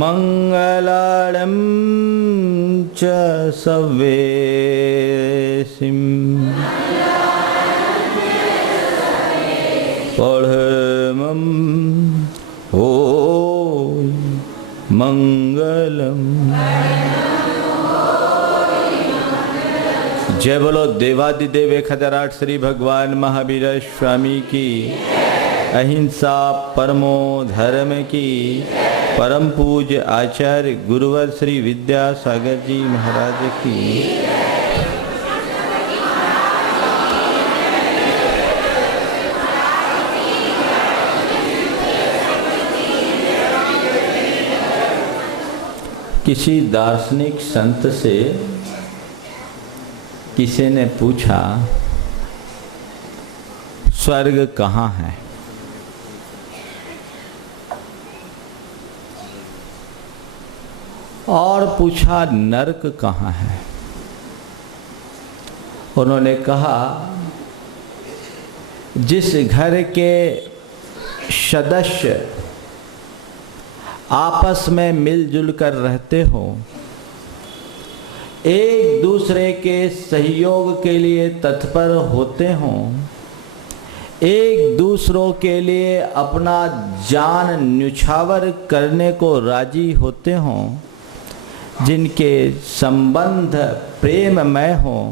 मंगलाड़ं च सवेसिं पढ़मं हो मंगलम। जय बोलो देवादिदेव 1008 श्री भगवान महावीर स्वामी की, अहिंसा परमो धर्म की, परम पूज्य आचार्य गुरुवर श्री विद्यासागर जी महाराज की। किसी दार्शनिक संत से किसी ने पूछा स्वर्ग कहाँ है? और पूछा नरक कहाँ है? उन्होंने कहा जिस घर के सदस्य आपस में मिलजुल कर रहते हो, एक दूसरे के सहयोग के लिए तत्पर होते हों, एक दूसरों के लिए अपना जान न्यौछावर करने को राजी होते हों, जिनके संबंध प्रेममय हों,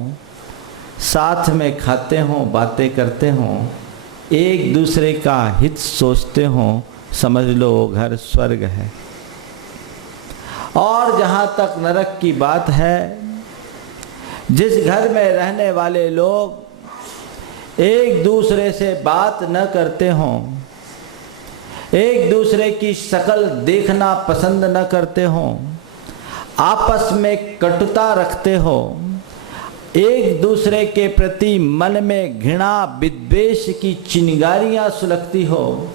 साथ में खाते हों, बातें करते हों, एक दूसरे का हित सोचते हों, समझ लो वो घर स्वर्ग है। और जहाँ तक नरक की बात है, जिस घर में रहने वाले लोग एक दूसरे से बात न करते हों, एक दूसरे की शक्ल देखना पसंद न करते हों, आपस में कटुता रखते हो, एक दूसरे के प्रति मन में घृणा विद्वेष की चिंगारियां सुलगती हो,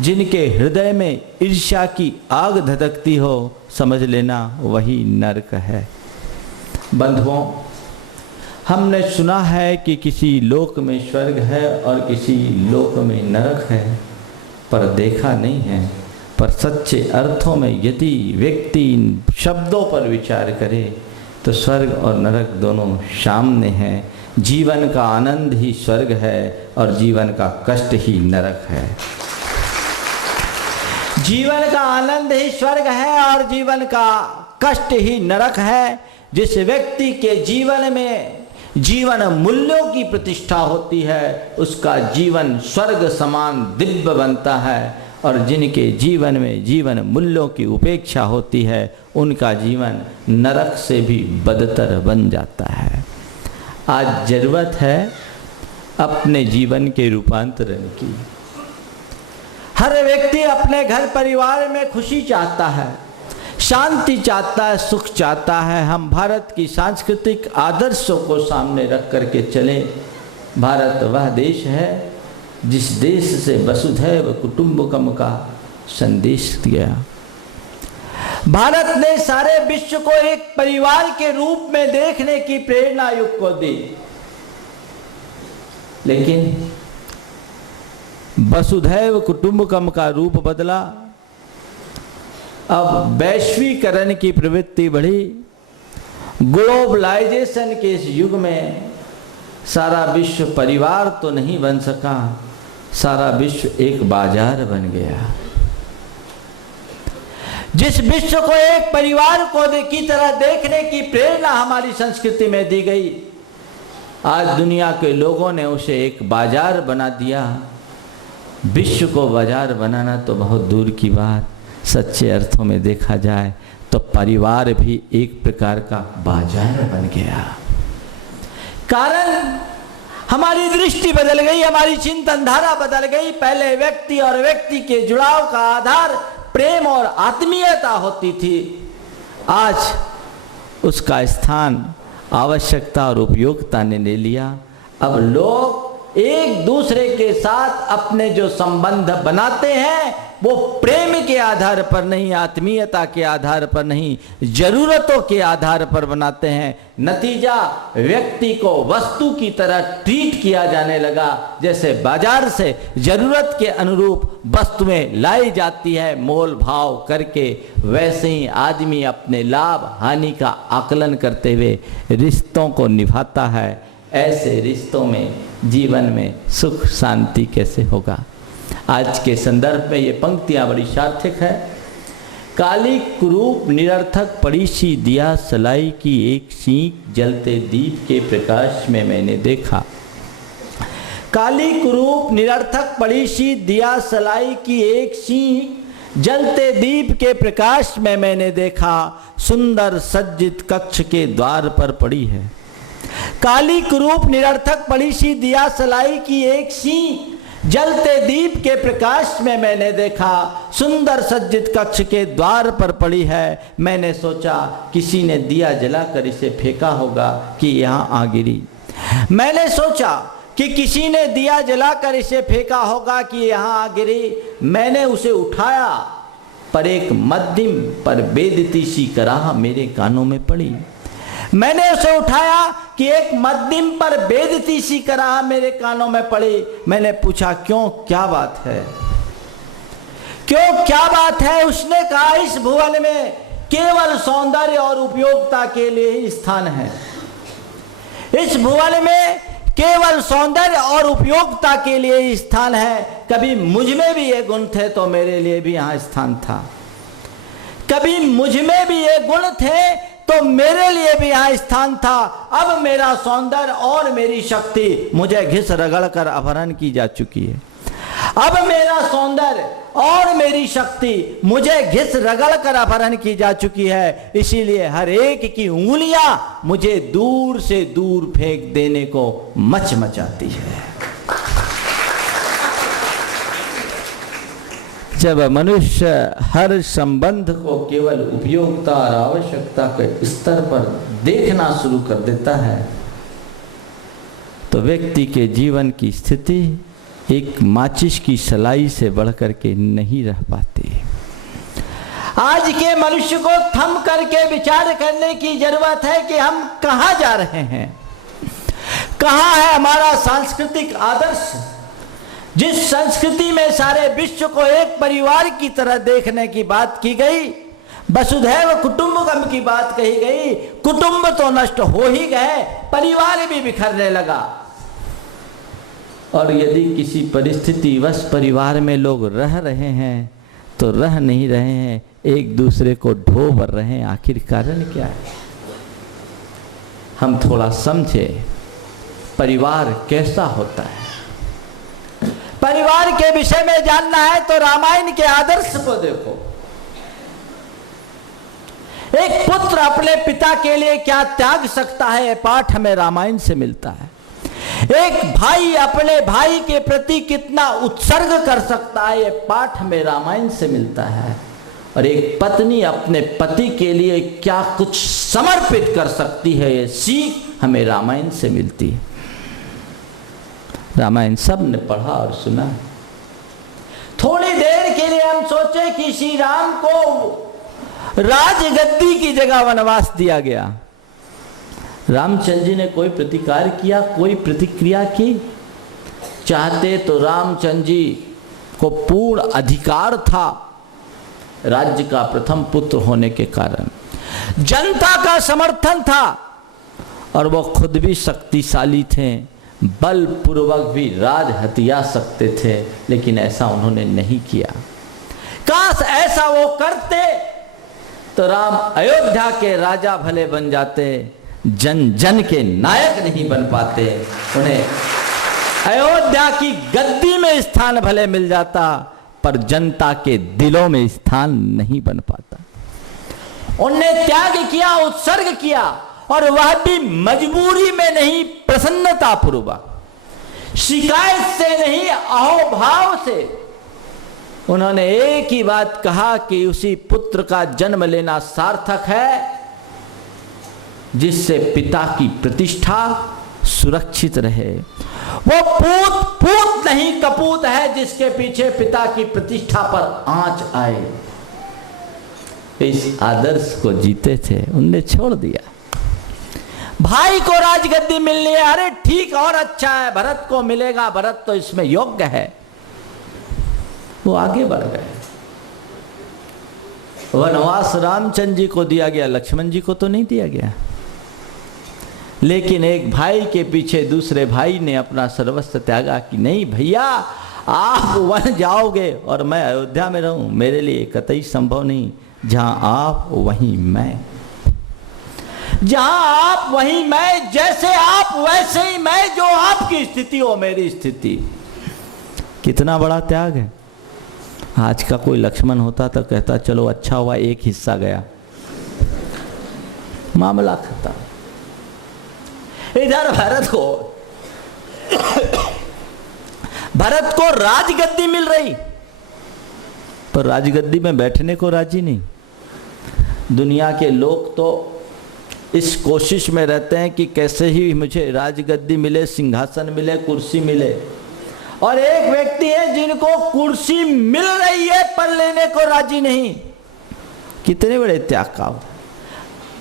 जिनके हृदय में ईर्ष्या की आग धधकती हो, समझ लेना वही नरक है। बंधुओं, हमने सुना है कि किसी लोक में स्वर्ग है और किसी लोक में नरक है, पर देखा नहीं है। पर सच्चे अर्थों में यदि व्यक्ति इन शब्दों पर विचार करे तो स्वर्ग और नरक दोनों सामने हैं। जीवन का आनंद ही स्वर्ग है और जीवन का कष्ट ही नरक है। जीवन का आनंद ही स्वर्ग है और जीवन का कष्ट ही नरक है। जिस व्यक्ति के जीवन में जीवन मूल्यों की प्रतिष्ठा होती है, उसका जीवन स्वर्ग समान दिव्य बनता है, और जिनके जीवन में जीवन मूल्यों की उपेक्षा होती है, उनका जीवन नरक से भी बदतर बन जाता है। आज जरूरत है अपने जीवन के रूपांतरण की। हर व्यक्ति अपने घर परिवार में खुशी चाहता है, शांति चाहता है, सुख चाहता है। हम भारत की सांस्कृतिक आदर्शों को सामने रख करके चलें भारत वह देश है जिस देश से वसुधैव कुटुंबकम का संदेश दिया। भारत ने सारे विश्व को एक परिवार के रूप में देखने की प्रेरणा युग को दी, लेकिन वसुधैव कुटुंबकम का रूप बदला। अब वैश्वीकरण की प्रवृत्ति बढ़ी। ग्लोबलाइजेशन के इस युग में सारा विश्व परिवार तो नहीं बन सका, सारा विश्व एक बाजार बन गया। जिस विश्व को एक परिवार को की तरह देखने की प्रेरणा हमारी संस्कृति में दी गई, आज दुनिया के लोगों ने उसे एक बाजार बना दिया। विश्व को बाजार बनाना तो बहुत दूर की बात, सच्चे अर्थों में देखा जाए तो परिवार भी एक प्रकार का बाजार बन गया। कारण हमारी दृष्टि बदल गई, हमारी चिंतन धारा बदल गई। पहले व्यक्ति और व्यक्ति के जुड़ाव का आधार प्रेम और आत्मीयता होती थी, आज उसका स्थान आवश्यकता और उपयोगिता ने ले लिया। अब लोग एक दूसरे के साथ अपने जो संबंध बनाते हैं वो प्रेम के आधार पर नहीं, आत्मीयता के आधार पर नहीं, जरूरतों के आधार पर बनाते हैं। नतीजा व्यक्ति को वस्तु की तरह ट्रीट किया जाने लगा। जैसे बाजार से जरूरत के अनुरूप वस्तुएं लाई जाती है मोल भाव करके, वैसे ही आदमी अपने लाभ हानि का आकलन करते हुए रिश्तों को निभाता है। ऐसे रिश्तों में जीवन में सुख शांति कैसे होगा? आज के संदर्भ में ये पंक्तियां बड़ी सार्थक है। काली कुरूप निरर्थक पड़ी सी दिया सलाई की एक सीख जलते दीप के प्रकाश में मैंने देखा। काली कुरूप निरर्थक पड़ी सी दिया सलाई की एक सीख जलते दीप के प्रकाश में मैंने देखा। सुंदर सज्जित कक्ष के द्वार पर पड़ी है। काली कुरूप निरर्थक पड़ी सी दिया सलाई की एक सीख जलते दीप के प्रकाश में मैंने देखा। सुंदर सज्जित कक्ष के द्वार पर पड़ी है। मैंने सोचा किसी ने दिया जलाकर इसे फेंका होगा कि यहाँ आ गिरी। मैंने सोचा कि किसी ने दिया जलाकर इसे फेंका होगा कि यहाँ आ गिरी। मैंने उसे उठाया पर एक मध्यम पर बेदती सी कराह मेरे कानों में पड़ी। मैंने उसे उठाया कि एक मध्यम पर बेदती सी कराह मेरे कानों में पड़ी। मैंने पूछा क्यों, क्या बात है, क्यों क्या बात है? उसने कहा इस भुवन में केवल सौंदर्य और उपयोगिता के लिए ही स्थान है। इस भुवन में केवल सौंदर्य और उपयोगिता के लिए ही स्थान है। कभी मुझ में भी ये गुण थे तो मेरे लिए भी यहाँ स्थान था। कभी मुझ में भी ये गुण थे तो मेरे लिए भी यहाँ स्थान था। अब मेरा सौंदर्य और मेरी शक्ति मुझे घिस रगड़ कर अपहरण की जा चुकी है। अब मेरा सौंदर्य और मेरी शक्ति मुझे घिस रगड़ कर अपहरण की जा चुकी है। इसीलिए हर एक की उंगलियां मुझे दूर से दूर फेंक देने को मचमचाती है। जब मनुष्य हर संबंध को केवल उपयोगिता और आवश्यकता के स्तर पर देखना शुरू कर देता है तो व्यक्ति के जीवन की स्थिति एक माचिस की सलाई से बढ़कर के नहीं रह पाती। आज के मनुष्य को थम करके विचार करने की जरूरत है कि हम कहाँ जा रहे हैं, कहाँ है हमारा सांस्कृतिक आदर्श। जिस संस्कृति में सारे विश्व को एक परिवार की तरह देखने की बात की गई, वसुधैव कुटुंबकम की बात कही गई, कुटुंब तो नष्ट हो ही गए, परिवार भी बिखरने लगा। और यदि किसी परिस्थिति वश परिवार में लोग रह रहे हैं तो रह नहीं रहे हैं, एक दूसरे को ढो भर रहे हैं। आखिर कारण क्या है? हम थोड़ा समझे परिवार कैसा होता है। परिवार के विषय में जानना है तो रामायण के आदर्श को देखो। एक पुत्र अपने पिता के लिए क्या त्याग सकता है, यह पाठ हमें रामायण से मिलता है। एक भाई अपने भाई के प्रति कितना उत्सर्ग कर सकता है, यह पाठ हमें रामायण से मिलता है। और एक पत्नी अपने पति के लिए क्या कुछ समर्पित कर सकती है, यह सीख हमें रामायण से मिलती है। रामायण सब ने पढ़ा और सुना। थोड़ी देर के लिए हम सोचे कि श्री राम को राजगद्दी की जगह वनवास दिया गया। रामचंद्र जी ने कोई प्रतिकार किया, कोई प्रतिक्रिया की? चाहते तो रामचंद्र जी को पूर्ण अधिकार था राज्य का प्रथम पुत्र होने के कारण, जनता का समर्थन था और वो खुद भी शक्तिशाली थे, बलपूर्वक भी राज हथिया सकते थे, लेकिन ऐसा उन्होंने नहीं किया। काश ऐसा वो करते तो राम अयोध्या के राजा भले बन जाते, जन जन के नायक नहीं बन पाते, उन्हें अयोध्या की गद्दी में स्थान भले मिल जाता पर जनता के दिलों में स्थान नहीं बन पाता। उनने त्याग किया, उत्सर्ग किया, और वह भी मजबूरी में नहीं, प्रसन्नता पूर्वक, शिकायत से नहीं, अहोभाव से। उन्होंने एक ही बात कहा कि उसी पुत्र का जन्म लेना सार्थक है जिससे पिता की प्रतिष्ठा सुरक्षित रहे। वो पूत नहीं कपूत है जिसके पीछे पिता की प्रतिष्ठा पर आंच आए। इस आदर्श को जीते थे, उनने छोड़ दिया। भाई को राजगद्दी मिलनी है, अरे ठीक और अच्छा है, भरत को मिलेगा, भरत तो इसमें योग्य है। वो आगे बढ़ गए। वनवास रामचंद्र जी को दिया गया, लक्ष्मण जी को तो नहीं दिया गया। लेकिन एक भाई के पीछे दूसरे भाई ने अपना सर्वस्व त्यागा कि नहीं भैया, आप वन जाओगे और मैं अयोध्या में रहूं, मेरे लिए कतई संभव नहीं। जहां आप वहीं मैं, जहां आप वहीं मैं, जैसे आप वैसे ही मैं, जो आपकी स्थिति हो मेरी स्थिति। कितना बड़ा त्याग है। आज का कोई लक्ष्मण होता तो कहता चलो अच्छा हुआ एक हिस्सा गया, मामला खत्म। इधर भरत को राजगद्दी मिल रही, पर राजगद्दी में बैठने को राजी नहीं। दुनिया के लोग तो इस कोशिश में रहते हैं कि कैसे ही मुझे राजगद्दी मिले, सिंहासन मिले, कुर्सी मिले। और एक व्यक्ति है जिनको कुर्सी मिल रही है पर लेने को राजी नहीं। कितने बड़े त्याग का।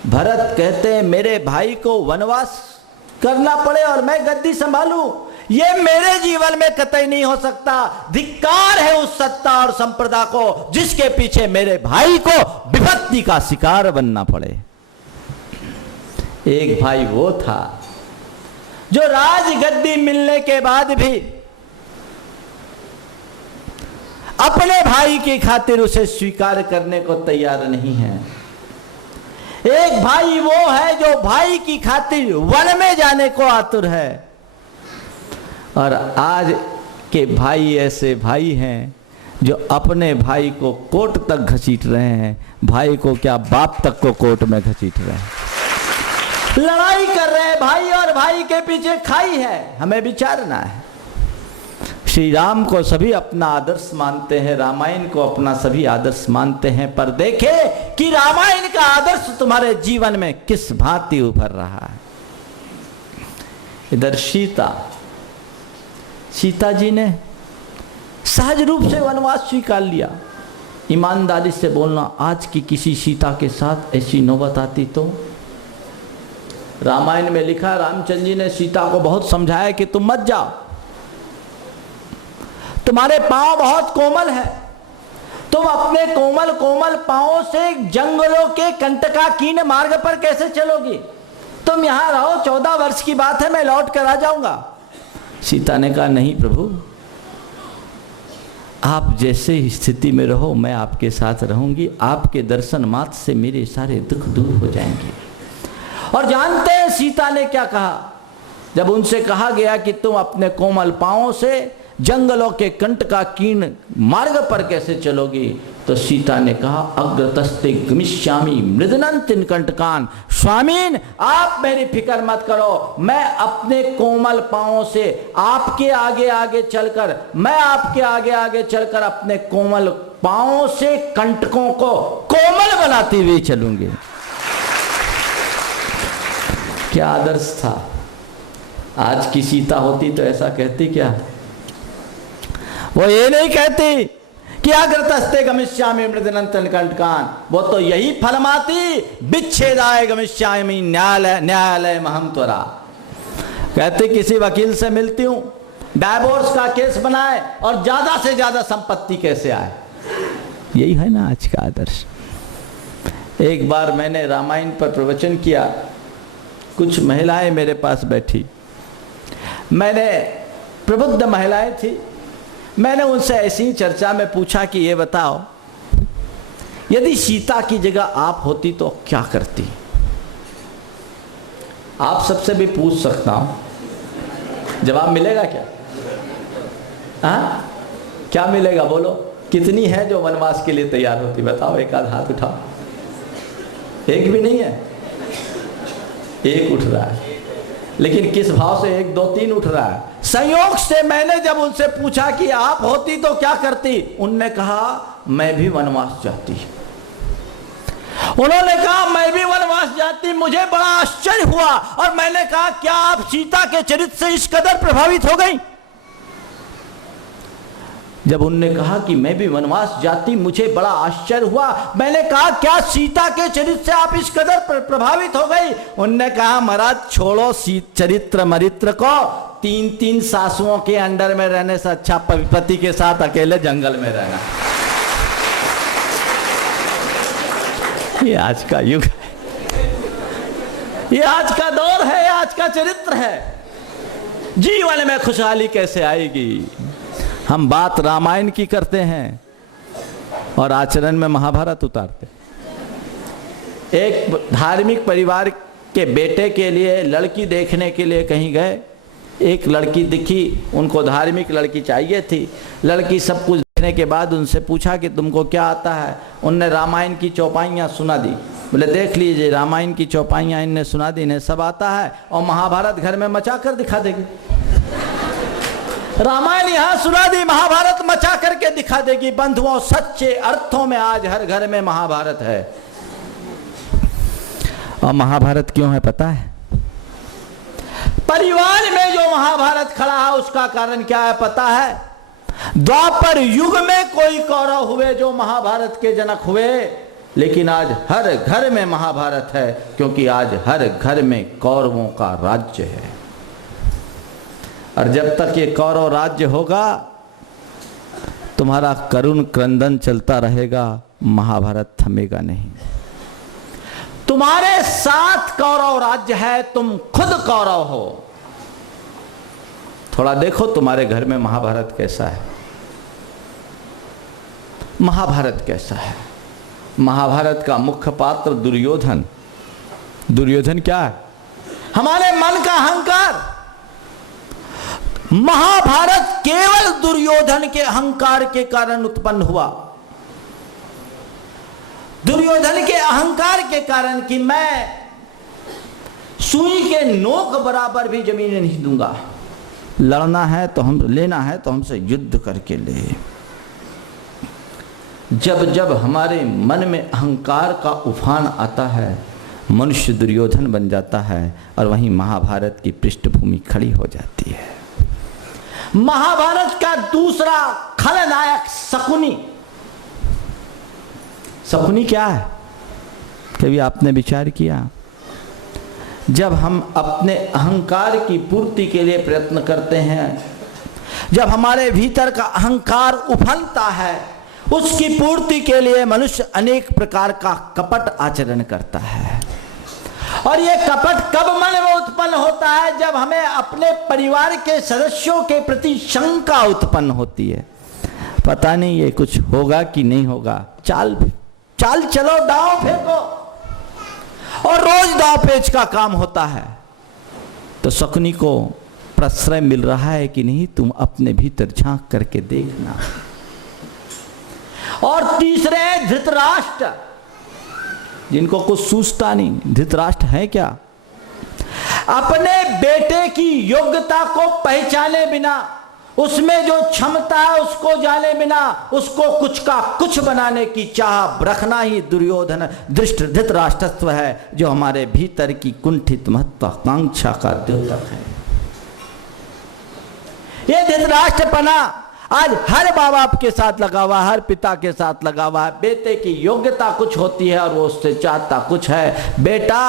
भरत कहते हैं मेरे भाई को वनवास करना पड़े और मैं गद्दी संभालूं, ये मेरे जीवन में कतई नहीं हो सकता। धिक्कार है उस सत्ता और संप्रदा को जिसके पीछे मेरे भाई को विपत्ति का शिकार बनना पड़े। एक भाई वो था जो राजगद्दी मिलने के बाद भी अपने भाई की खातिर उसे स्वीकार करने को तैयार नहीं है। एक भाई वो है जो भाई की खातिर वन में जाने को आतुर है, और आज के भाई ऐसे भाई हैं जो अपने भाई को कोर्ट तक घसीट रहे हैं, भाई को क्या बाप तक को कोर्ट में घसीट रहे हैं, लड़ाई कर रहे हैं भाई, और भाई के पीछे खाई है। हमें विचारना है। श्री राम को सभी अपना आदर्श मानते हैं, रामायण को अपना सभी आदर्श मानते हैं, पर देखे कि रामायण का आदर्श तुम्हारे जीवन में किस भांति उभर रहा है। इधर सीता जी ने सहज रूप से वनवास स्वीकार लिया। ईमानदारी से बोलना, आज की किसी सीता के साथ ऐसी नौबत आती तो। रामायण में लिखा, रामचंद्र जी ने सीता को बहुत समझाया कि तुम मत जाओ, तुम्हारे पांव बहुत कोमल है, तुम अपने कोमल कोमल पांवों से जंगलों के कंटकाकीर्ण मार्ग पर कैसे चलोगी, तुम यहां रहो, 14 वर्ष की बात है, मैं लौट कर आ जाऊंगा। सीता ने कहा नहीं प्रभु, आप जैसे स्थिति में रहो मैं आपके साथ रहूंगी, आपके दर्शन मात्र से मेरे सारे दुख दूर हो जाएंगे। और जानते हैं सीता ने क्या कहा? जब उनसे कहा गया कि तुम अपने कोमल पांवों से जंगलों के कंटकाकीर्ण मार्ग पर कैसे चलोगी, तो सीता ने कहा अग्रतस्ते गमिष्यामि मृदनन्तिन कंटकान। स्वामीन, आप मेरी फिक्र मत करो, मैं अपने कोमल पांवों से आपके आगे आगे चलकर, मैं आपके आगे आगे चलकर अपने कोमल पांवों से कंटकों को कोमल बनाती हुई चलूंगी। क्या आदर्श था। आज की सीता होती तो ऐसा कहती क्या? वो ये नहीं कहती कि अग्रतस्ते गमिष्यामि मृदनंतन कंटकान, वो तो यही फलमाती विच्छेदाय गमिष्यामि न्यायालय महम त्वरा। कहती किसी वकील से मिलती हूं, डाइवोर्स का केस बनाए और ज्यादा से ज्यादा संपत्ति कैसे आए। यही है ना आज का आदर्श। एक बार मैंने रामायण पर प्रवचन किया, कुछ महिलाएं मेरे पास बैठी, मैंने प्रबुद्ध महिलाएं थी, मैंने उनसे ऐसी ही चर्चा में पूछा कि ये बताओ, यदि सीता की जगह आप होती तो क्या करती? आप सबसे भी पूछ सकता हूं, जवाब मिलेगा क्या? हाँ, क्या मिलेगा बोलो? कितनी है जो वनवास के लिए तैयार होती? बताओ, एक आध हाथ उठाओ। एक भी नहीं है, एक उठ रहा है, लेकिन किस भाव से? 1 2 3 उठ रहा है। संयोग से मैंने जब उनसे पूछा कि आप होती तो क्या करती, उनने कहा मैं भी वनवास जाती। उन्होंने कहा मैं भी वनवास जाती। मुझे बड़ा आश्चर्य हुआ और मैंने कहा क्या आप सीता के चरित्र से इस कदर प्रभावित हो गई? जब उनने कहा कि मैं भी वनवास जाती, मुझे बड़ा आश्चर्य हुआ। मैंने कहा क्या सीता के चरित्र से आप इस कदर प्रभावित हो गई? उनने कहा महाराज छोड़ो चरित्र मरित्र को, 3 सासुओं के अंडर में रहने से अच्छा पति के साथ अकेले जंगल में रहना। ये आज का युग है, ये आज का दौर है, आज का चरित्र है। जीवन में खुशहाली कैसे आएगी? हम बात रामायण की करते हैं और आचरण में महाभारत उतारते। एक धार्मिक परिवार के बेटे के लिए लड़की देखने के लिए कहीं गए, एक लड़की दिखी, उनको धार्मिक लड़की चाहिए थी। लड़की सब कुछ देखने के बाद उनसे पूछा कि तुमको क्या आता है? उनने रामायण की चौपाइयाँ सुना दी। बोले देख लीजिए, रामायण की चौपाइयाँ इनने सुना दी, इन्हें सब आता है और महाभारत घर में मचा कर दिखा देगी। रामायण यहां सुना दी, महाभारत मचा करके दिखा देगी। बंधुओं, सच्चे अर्थों में आज हर घर में महाभारत है। और महाभारत क्यों है पता है? परिवार में जो महाभारत खड़ा है उसका कारण क्या है पता है? द्वापर युग में कोई कौरव हुए जो महाभारत के जनक हुए, लेकिन आज हर घर में महाभारत है, क्योंकि आज हर घर में कौरवों का राज्य है। और जब तक ये कौरव राज्य होगा, तुम्हारा करुण क्रंदन चलता रहेगा, महाभारत थमेगा नहीं। तुम्हारे साथ कौरव राज्य है, तुम खुद कौरव हो। थोड़ा देखो तुम्हारे घर में महाभारत कैसा है, महाभारत कैसा है। महाभारत का मुख्य पात्र दुर्योधन। दुर्योधन क्या है? हमारे मन का अहंकार। महाभारत केवल दुर्योधन के अहंकार के कारण उत्पन्न हुआ। दुर्योधन के अहंकार के कारण कि मैं सुई के नोक बराबर भी जमीन नहीं दूंगा, लड़ना है तो हम, लेना है तो हमसे युद्ध करके ले। जब जब हमारे मन में अहंकार का उफान आता है, मनुष्य दुर्योधन बन जाता है और वहीं महाभारत की पृष्ठभूमि खड़ी हो जाती है। महाभारत का दूसरा खलनायक शकुनी। शकुनी क्या है? कभी आपने विचार किया? जब हम अपने अहंकार की पूर्ति के लिए प्रयत्न करते हैं, जब हमारे भीतर का अहंकार उफनता है, उसकी पूर्ति के लिए मनुष्य अनेक प्रकार का कपट आचरण करता है। और ये कपट कब मन में उत्पन्न होता है? जब हमें अपने परिवार के सदस्यों के प्रति शंका उत्पन्न होती है। पता नहीं ये कुछ होगा कि नहीं होगा, चाल चलो, दांव फेंको, और रोज दांव पेच का काम होता है। तो शकुनी को प्रश्रय मिल रहा है कि नहीं, तुम अपने भीतर झांक करके देखना। और तीसरे धृतराष्ट्र, जिनको कुछ सूझता नहीं। धृतराष्ट्र है क्या? अपने बेटे की योग्यता को पहचाने बिना, उसमें जो क्षमता है उसको जाने बिना, उसको कुछ का कुछ बनाने की चाह रखना ही दुर्योधन धृतराष्ट्रत्व है, जो हमारे भीतर की कुंठित महत्वाकांक्षा का द्योतक है। ये धृतराष्ट्रपना आज हर माँ बाप के साथ लगा हुआ, हर पिता के साथ लगा हुआ है। बेटे की योग्यता कुछ होती है और वो उससे चाहता कुछ है। बेटा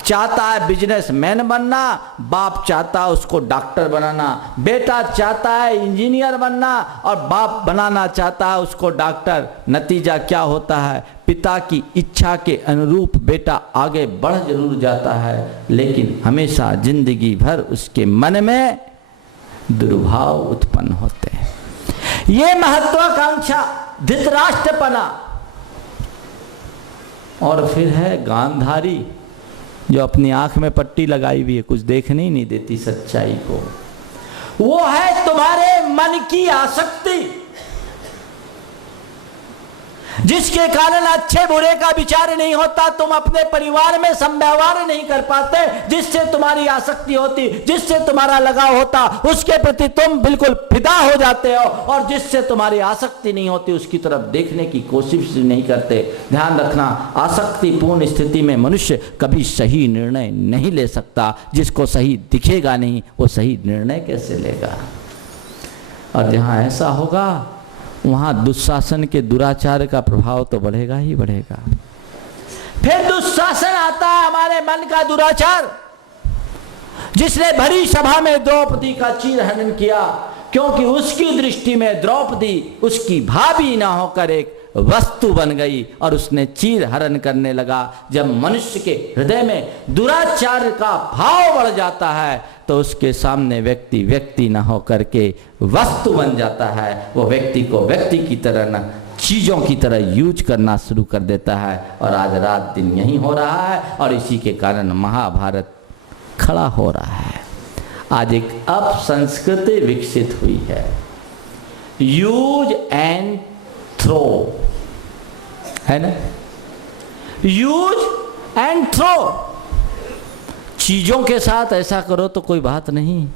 चाहता है बिजनेसमैन बनना, बाप चाहता है उसको डॉक्टर बनाना। बेटा चाहता है इंजीनियर बनना और बाप बनाना चाहता है उसको डॉक्टर। नतीजा क्या होता है? पिता की इच्छा के अनुरूप बेटा आगे बढ़ जरूर जाता है, लेकिन हमेशा जिंदगी भर उसके मन में दुर्भाव उत्पन्न होते हैं। ये महत्वाकांक्षा, धृतराष्ट्रपना। और फिर है गांधारी, जो अपनी आंख में पट्टी लगाई हुई है, कुछ देखने ही नहीं देती सच्चाई को। वो है तुम्हारे मन की आसक्ति, जिसके कारण अच्छे बुरे का विचार नहीं होता, तुम अपने परिवार में समव्यवहार नहीं कर पाते। जिससे तुम्हारी आसक्ति होती, जिससे तुम्हारा लगाव होता, उसके प्रति तुम बिल्कुल फिदा हो जाते हो, और जिससे तुम्हारी आसक्ति नहीं होती उसकी तरफ देखने की कोशिश नहीं करते। ध्यान रखना, आसक्तिपूर्ण स्थिति में मनुष्य कभी सही निर्णय नहीं ले सकता। जिसको सही दिखेगा नहीं, वो सही निर्णय कैसे लेगा? और जहां ऐसा होगा वहां दुशासन के दुराचार का प्रभाव तो बढ़ेगा ही बढ़ेगा। फिर दुशासन आता है, हमारे मन का दुराचार, जिसने भरी सभा में द्रौपदी का चीरहरण किया, क्योंकि उसकी दृष्टि में द्रौपदी उसकी भाभी ना होकर एक वस्तु बन गई और उसने चीर हरण करने लगा। जब मनुष्य के हृदय में दुराचार का भाव बढ़ जाता है तो उसके सामने व्यक्ति व्यक्ति न होकर के वस्तु बन जाता है। वो व्यक्ति को व्यक्ति की तरह न, चीजों की तरह यूज करना शुरू कर देता है। और आज रात दिन यही हो रहा है, और इसी के कारण महाभारत खड़ा हो रहा है। आज एक अपसंस्कृति विकसित हुई है, यूज एंड थ्रो, है ना? Use and throw. चीजों के साथ ऐसा करो तो कोई बात नहीं,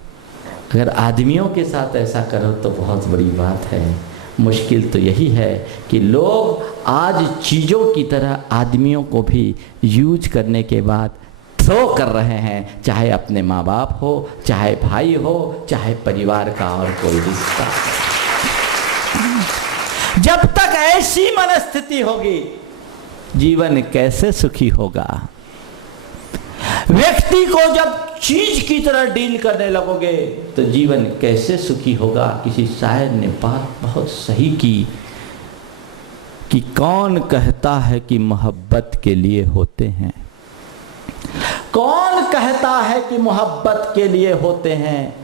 अगर आदमियों के साथ ऐसा करो तो बहुत बड़ी बात है। मुश्किल तो यही है कि लोग आज चीजों की तरह आदमियों को भी यूज करने के बाद थ्रो कर रहे हैं, चाहे अपने माँ बाप हो, चाहे भाई हो, चाहे परिवार का और कोई रिश्ता। जब तक ऐसी मनस्थिति होगी, जीवन कैसे सुखी होगा? व्यक्ति को जब चीज की तरह डील करने लगोगे तो जीवन कैसे सुखी होगा? किसी शायर ने बात बहुत सही की कि कौन कहता है कि मोहब्बत के लिए होते हैं, कौन कहता है कि मोहब्बत के लिए होते हैं,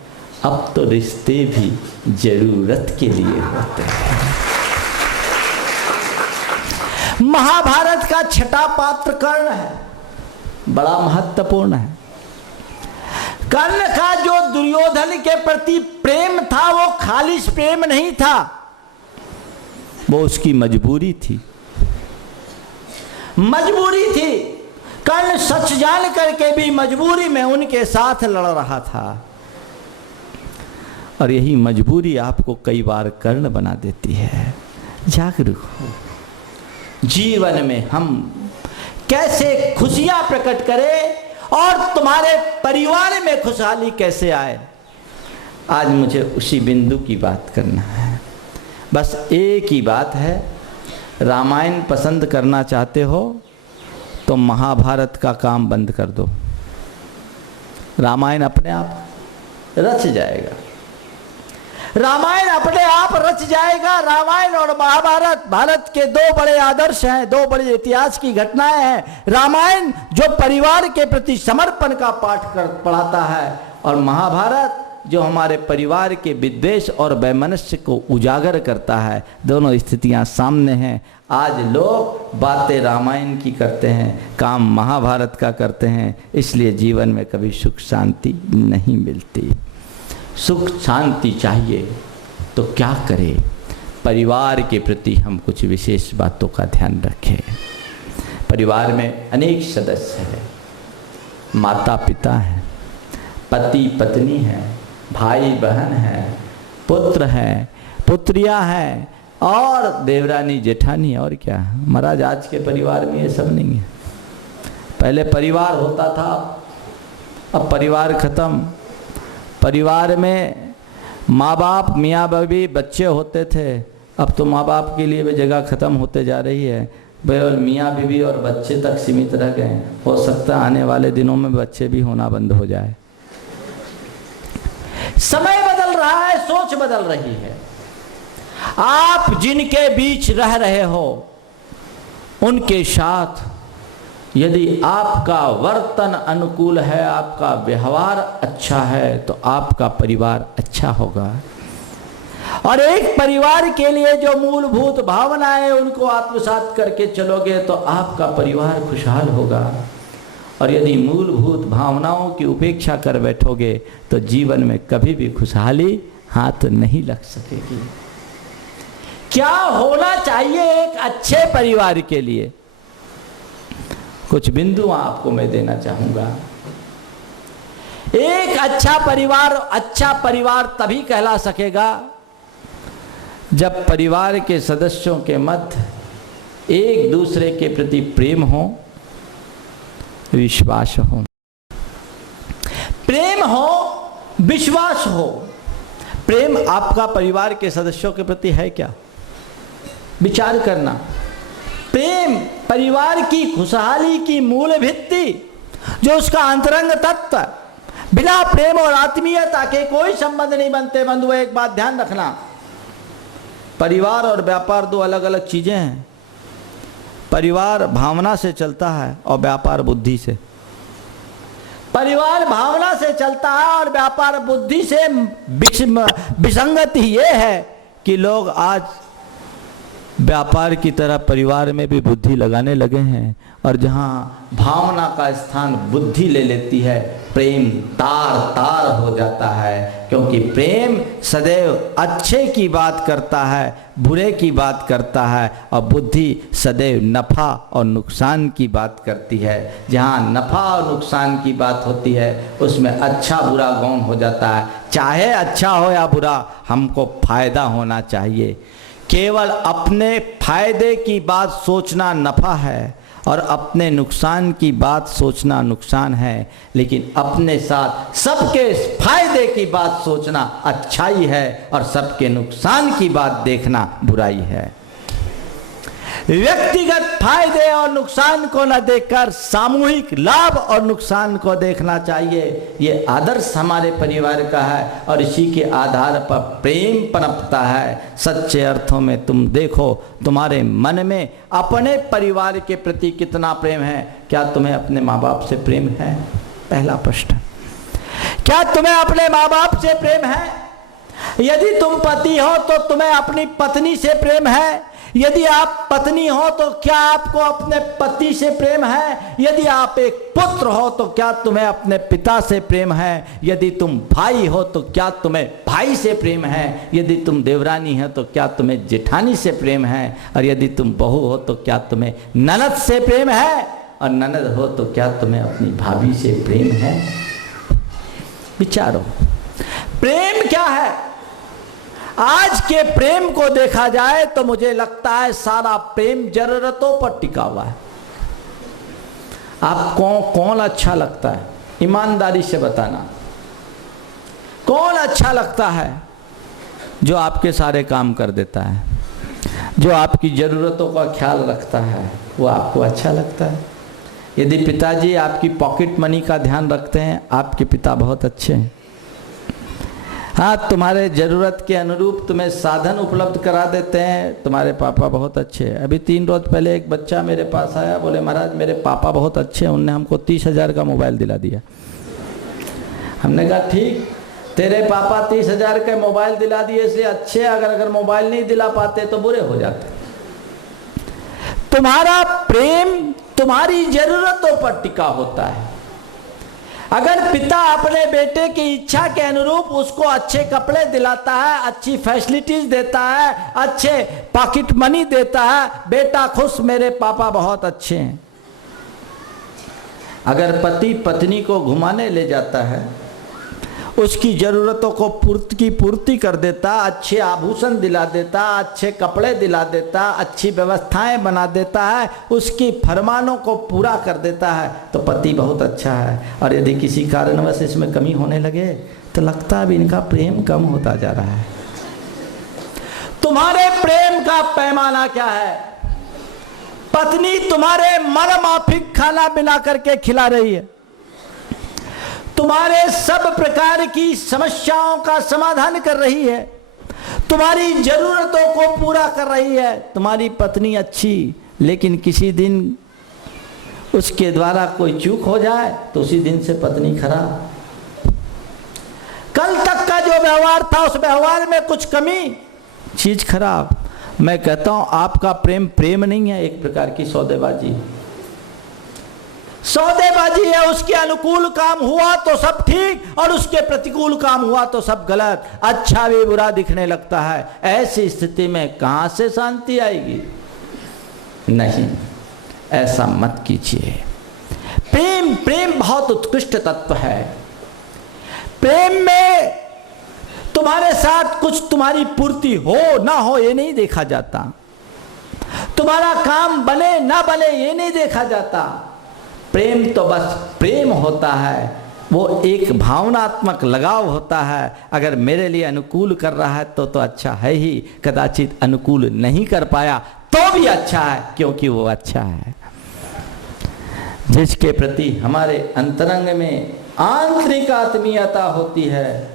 अब तो रिश्ते भी जरूरत के लिए होते हैं। महाभारत का छठा पात्र कर्ण है, बड़ा महत्वपूर्ण है। कर्ण का जो दुर्योधन के प्रति प्रेम था वो खालिश प्रेम नहीं था, वो उसकी मजबूरी थी। मजबूरी थी, कर्ण सच जान करके भी मजबूरी में उनके साथ लड़ रहा था। और यही मजबूरी आपको कई बार कर्ण बना देती है। जागरूक हो, जीवन में हम कैसे खुशियां प्रकट करें और तुम्हारे परिवार में खुशहाली कैसे आए, आज मुझे उसी बिंदु की बात करना है। बस एक ही बात है, रामायण पसंद करना चाहते हो तो महाभारत का काम बंद कर दो, रामायण अपने आप रच जाएगा। रामायण अपने आप रच जाएगा। रामायण और महाभारत भारत के दो बड़े आदर्श हैं, दो बड़े इतिहास की घटनाएं हैं। रामायण जो परिवार के प्रति समर्पण का पाठ पढ़ाता है, और महाभारत जो हमारे परिवार के विद्वेष और वैमनस्य को उजागर करता है। दोनों स्थितियां सामने हैं। आज लोग बातें रामायण की करते हैं, काम महाभारत का करते हैं, इसलिए जीवन में कभी सुख शांति नहीं मिलती। सुख शांति चाहिए तो क्या करें? परिवार के प्रति हम कुछ विशेष बातों का ध्यान रखें। परिवार में अनेक सदस्य हैं, माता पिता हैं, पति पत्नी हैं, भाई बहन हैं, पुत्र हैं, पुत्रियां हैं, और देवरानी जेठानी, और क्या। महाराज आज के परिवार में ये सब नहीं है। पहले परिवार होता था, अब परिवार खत्म। परिवार में माँ बाप मियाँ बीवी बच्चे होते थे, अब तो माँ बाप के लिए भी जगह ख़त्म होते जा रही है, केवल मियाँ बीवी और बच्चे तक सीमित रह गए। हो सकता है आने वाले दिनों में बच्चे भी होना बंद हो जाए। समय बदल रहा है, सोच बदल रही है। आप जिनके बीच रह रहे हो उनके साथ यदि आपका वर्तन अनुकूल है, आपका व्यवहार अच्छा है, तो आपका परिवार अच्छा होगा। और एक परिवार के लिए जो मूलभूत भावनाएं उनको आत्मसात करके चलोगे तो आपका परिवार खुशहाल होगा। और यदि मूलभूत भावनाओं की उपेक्षा कर बैठोगे तो जीवन में कभी भी खुशहाली हाथ नहीं लग सकेगी। क्या होना चाहिए एक अच्छे परिवार के लिए? कुछ बिंदु आपको मैं देना चाहूंगा। एक अच्छा परिवार तभी कहला सकेगा जब परिवार के सदस्यों के मध्य एक दूसरे के प्रति प्रेम हो, विश्वास हो। प्रेम हो, विश्वास हो। प्रेम आपका परिवार के सदस्यों के प्रति है क्या? विचार करना। प्रेम परिवार की खुशहाली की मूल भित्ति, जो उसका अंतरंग तत्व। बिना प्रेम और आत्मीयता के कोई संबंध नहीं बनते। बंधु एक बात ध्यान रखना, परिवार और व्यापार दो अलग अलग चीजें हैं। परिवार भावना से चलता है और व्यापार बुद्धि से। परिवार भावना से चलता है और व्यापार बुद्धि से। विसंगति ये है कि लोग आज व्यापार की तरह परिवार में भी बुद्धि लगाने लगे हैं, और जहाँ भावना का स्थान बुद्धि ले लेती है, प्रेम तार तार हो जाता है। क्योंकि प्रेम सदैव अच्छे की बात करता है, बुरे की बात करता है, और बुद्धि सदैव नफ़ा और नुकसान की बात करती है। जहाँ नफ़ा और नुकसान की बात होती है उसमें अच्छा बुरा गौण हो जाता है। चाहे अच्छा हो या बुरा, हमको फायदा होना चाहिए। केवल अपने फायदे की बात सोचना नफ़ा है और अपने नुकसान की बात सोचना नुकसान है। लेकिन अपने साथ सबके फायदे की बात सोचना अच्छाई है और सबके नुकसान की बात देखना बुराई है। व्यक्तिगत फायदे और नुकसान को न देखकर सामूहिक लाभ और नुकसान को देखना चाहिए। ये आदर्श हमारे परिवार का है और इसी के आधार पर प्रेम पनपता है। सच्चे अर्थों में तुम देखो, तुम्हारे मन में अपने परिवार के प्रति कितना प्रेम है। क्या तुम्हें अपने माँ बाप से प्रेम है? पहला प्रश्न। क्या तुम्हें अपने माँ बाप से प्रेम है? यदि तुम पति हो तो तुम्हें अपनी पत्नी से प्रेम है? यदि आप पत्नी हो तो क्या आपको अपने पति से प्रेम है? यदि आप एक पुत्र हो तो क्या तुम्हें अपने पिता से प्रेम है? यदि तुम भाई हो तो क्या तुम्हें भाई से प्रेम है? यदि तुम देवरानी है तो क्या तुम्हें जेठानी से प्रेम है? और यदि तुम बहू हो तो क्या तुम्हें ननद से प्रेम है? और ननद हो तो क्या तुम्हें अपनी भाभी से प्रेम है? विचारो, प्रेम क्या है? आज के प्रेम को देखा जाए तो मुझे लगता है सारा प्रेम जरूरतों पर टिका हुआ है। आपको कौन अच्छा लगता है? ईमानदारी से बताना, कौन अच्छा लगता है? जो आपके सारे काम कर देता है, जो आपकी जरूरतों का ख्याल रखता है, वो आपको अच्छा लगता है। यदि पिताजी आपकी पॉकेट मनी का ध्यान रखते हैं, आपके पिता बहुत अच्छे हैं। हाँ, तुम्हारे ज़रूरत के अनुरूप तुम्हें साधन उपलब्ध करा देते हैं, तुम्हारे पापा बहुत अच्छे हैं। अभी 3 रोज पहले एक बच्चा मेरे पास आया, बोले महाराज मेरे पापा बहुत अच्छे हैं, उनने हमको 30,000 का मोबाइल दिला दिया। हमने कहा ठीक, तेरे पापा 30,000 का मोबाइल दिला दिए इसलिए अच्छे, अगर मोबाइल नहीं दिला पाते तो बुरे हो जाते। तुम्हारा प्रेम तुम्हारी ज़रूरतों पर टिका होता है। अगर पिता अपने बेटे की इच्छा के अनुरूप उसको अच्छे कपड़े दिलाता है, अच्छी फैसिलिटीज देता है, अच्छे पॉकेट मनी देता है, बेटा खुश, मेरे पापा बहुत अच्छे हैं। अगर पति पत्नी को घुमाने ले जाता है, उसकी ज़रूरतों को पूर्ति कर देता, अच्छे आभूषण दिला देता, अच्छे कपड़े दिला देता, अच्छी व्यवस्थाएं बना देता है, उसकी फरमानों को पूरा कर देता है, तो पति बहुत अच्छा है। और यदि किसी कारणवश इसमें कमी होने लगे तो लगता है अब इनका प्रेम कम होता जा रहा है। तुम्हारे प्रेम का पैमाना क्या है? पत्नी तुम्हारे मन माफिक खाना बना करके खिला रही है, तुम्हारे सब प्रकार की समस्याओं का समाधान कर रही है, तुम्हारी जरूरतों को पूरा कर रही है। तुम्हारी पत्नी अच्छी, लेकिन किसी दिन उसके द्वारा कोई चूक हो जाए तो उसी दिन से पत्नी खराब। कल तक का जो व्यवहार था उस व्यवहार में कुछ कमी, चीज खराब। मैं कहता हूं आपका प्रेम प्रेम नहीं है, एक प्रकार की सौदेबाजी। सौदेबाजी है, उसके अनुकूल काम हुआ तो सब ठीक और उसके प्रतिकूल काम हुआ तो सब गलत, अच्छा भी बुरा दिखने लगता है। ऐसी स्थिति में कहां से शांति आएगी? नहीं, ऐसा मत कीजिए। प्रेम प्रेम बहुत उत्कृष्ट तत्व है। प्रेम में तुम्हारे साथ कुछ तुम्हारी पूर्ति हो ना हो ये नहीं देखा जाता, तुम्हारा काम बने ना बने ये नहीं देखा जाता। प्रेम तो बस प्रेम होता है, वो एक भावनात्मक लगाव होता है। अगर मेरे लिए अनुकूल कर रहा है तो अच्छा है ही, कदाचित अनुकूल नहीं कर पाया तो भी अच्छा है, क्योंकि वो अच्छा है। जिसके प्रति हमारे अंतरंग में आंतरिक आत्मीयता होती है,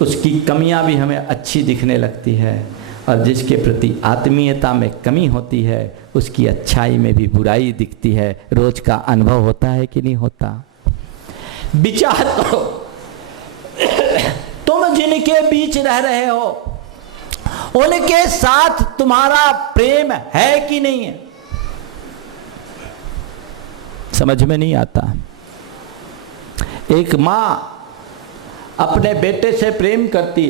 उसकी कमियां भी हमें अच्छी दिखने लगती है, और जिसके प्रति आत्मीयता में कमी होती है उसकी अच्छाई में भी बुराई दिखती है। रोज का अनुभव होता है कि नहीं होता? विचार करो, तुम जिनके बीच रह रहे हो उनके साथ तुम्हारा प्रेम है कि नहीं है? समझ में नहीं आता। एक माँ अपने बेटे से प्रेम करती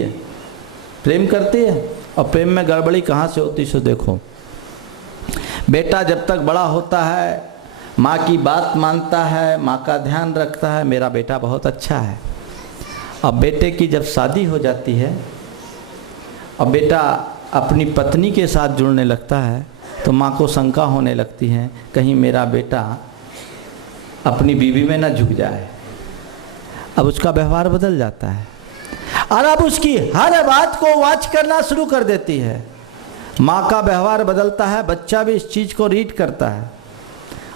है, और प्रेम में गड़बड़ी कहाँ से होती सो देखो। बेटा जब तक बड़ा होता है माँ की बात मानता है, माँ का ध्यान रखता है, मेरा बेटा बहुत अच्छा है। अब बेटे की जब शादी हो जाती है और बेटा अपनी पत्नी के साथ जुड़ने लगता है तो माँ को शंका होने लगती है, कहीं मेरा बेटा अपनी बीवी में ना झुक जाए। अब उसका व्यवहार बदल जाता है और अब उसकी हर बात को वॉच करना शुरू कर देती है। माँ का व्यवहार बदलता है, बच्चा भी इस चीज़ को रीड करता है,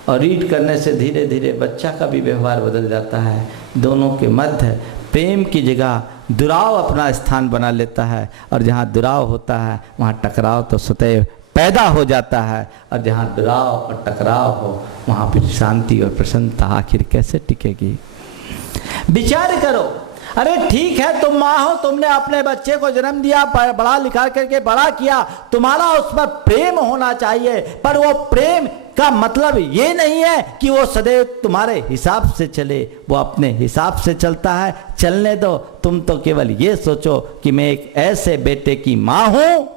और रीड करने से धीरे धीरे बच्चा का भी व्यवहार बदल जाता है। दोनों के मध्य प्रेम की जगह दुराव अपना स्थान बना लेता है, और जहाँ दुराव होता है वहाँ टकराव तो सदैव पैदा हो जाता है, और जहाँ दुराव और टकराव हो वहाँ फिर शांति और प्रसन्नता आखिर कैसे टिकेगी? विचार करो। अरे ठीक है, तुम माँ हो, तुमने अपने बच्चे को जन्म दिया, बड़ा लिखा करके बड़ा किया, तुम्हारा उस पर प्रेम होना चाहिए, पर वो प्रेम का मतलब ये नहीं है कि वो सदैव तुम्हारे हिसाब से चले। वो अपने हिसाब से चलता है, चलने दो। तुम तो केवल ये सोचो कि मैं एक ऐसे बेटे की माँ हूँ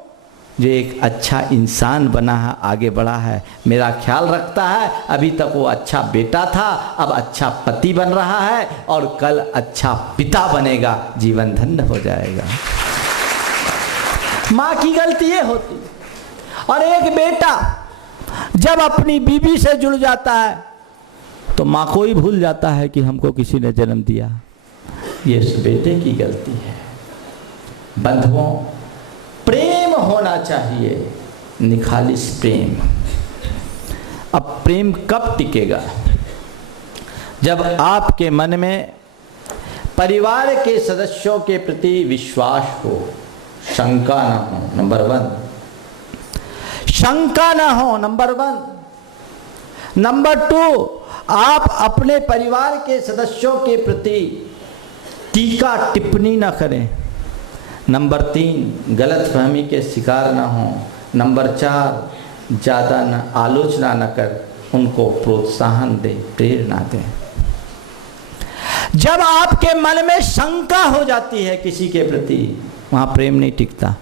जो एक अच्छा इंसान बना है, आगे बढ़ा है, मेरा ख्याल रखता है। अभी तक वो अच्छा बेटा था, अब अच्छा पति बन रहा है, और कल अच्छा पिता बनेगा, जीवन धन्य हो जाएगा। माँ की गलती ये होती। और एक बेटा जब अपनी बीवी से जुड़ जाता है तो माँ को ही भूल जाता है कि हमको किसी ने जन्म दिया। ये उस बेटे की गलती है। बंधुओं, प्रेम होना चाहिए, निखालिस प्रेम। अब प्रेम कब टिकेगा? जब आपके मन में परिवार के सदस्यों के प्रति विश्वास हो, शंका ना हो, नंबर 1। शंका ना हो, नंबर 1। नंबर 2, आप अपने परिवार के सदस्यों के प्रति टीका टिप्पणी ना करें। नंबर 3, गलतफहमी के शिकार ना हो। नंबर 4, ज़्यादा आलोचना न कर, उनको प्रोत्साहन दे, प्रेरणा दे। जब आपके मन में शंका हो जाती है किसी के प्रति, वहाँ प्रेम नहीं टिकता।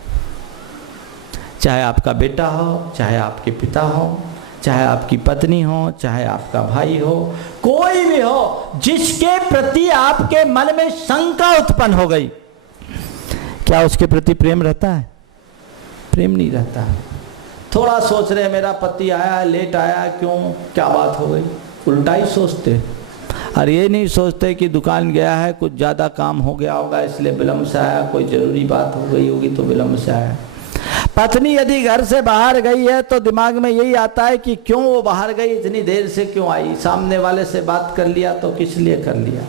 चाहे आपका बेटा हो, चाहे आपके पिता हो, चाहे आपकी पत्नी हो, चाहे आपका भाई हो, कोई भी हो, जिसके प्रति आपके मन में शंका उत्पन्न हो गई, क्या उसके प्रति प्रेम रहता है? प्रेम नहीं रहता। थोड़ा सोच रहे मेरा पति आया, लेट आया, क्यों, क्या बात हो गई, उल्टा ही सोचते। और ये नहीं सोचते कि दुकान गया है, कुछ ज़्यादा काम हो गया होगा इसलिए विलम्ब से आया, कोई ज़रूरी बात हो गई होगी तो विलम्ब से आया। पत्नी यदि घर से बाहर गई है तो दिमाग में यही आता है कि क्यों वो बाहर गई, इतनी देर से क्यों आई, सामने वाले से बात कर लिया तो किस लिए कर लिया।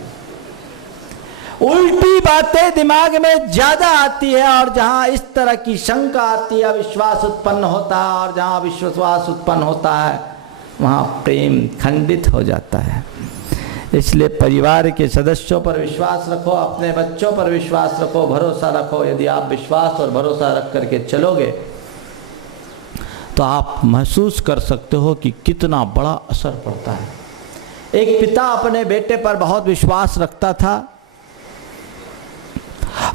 उल्टी बातें दिमाग में ज्यादा आती है, और जहां इस तरह की शंका आती है अविश्वास उत्पन्न होता है, और जहां अविश्वास उत्पन्न होता है वहां प्रेम खंडित हो जाता है। इसलिए परिवार के सदस्यों पर विश्वास रखो, अपने बच्चों पर विश्वास रखो, भरोसा रखो। यदि आप विश्वास और भरोसा रख करके चलोगे तो आप महसूस कर सकते हो कि कितना बड़ा असर पड़ता है। एक पिता अपने बेटे पर बहुत विश्वास रखता था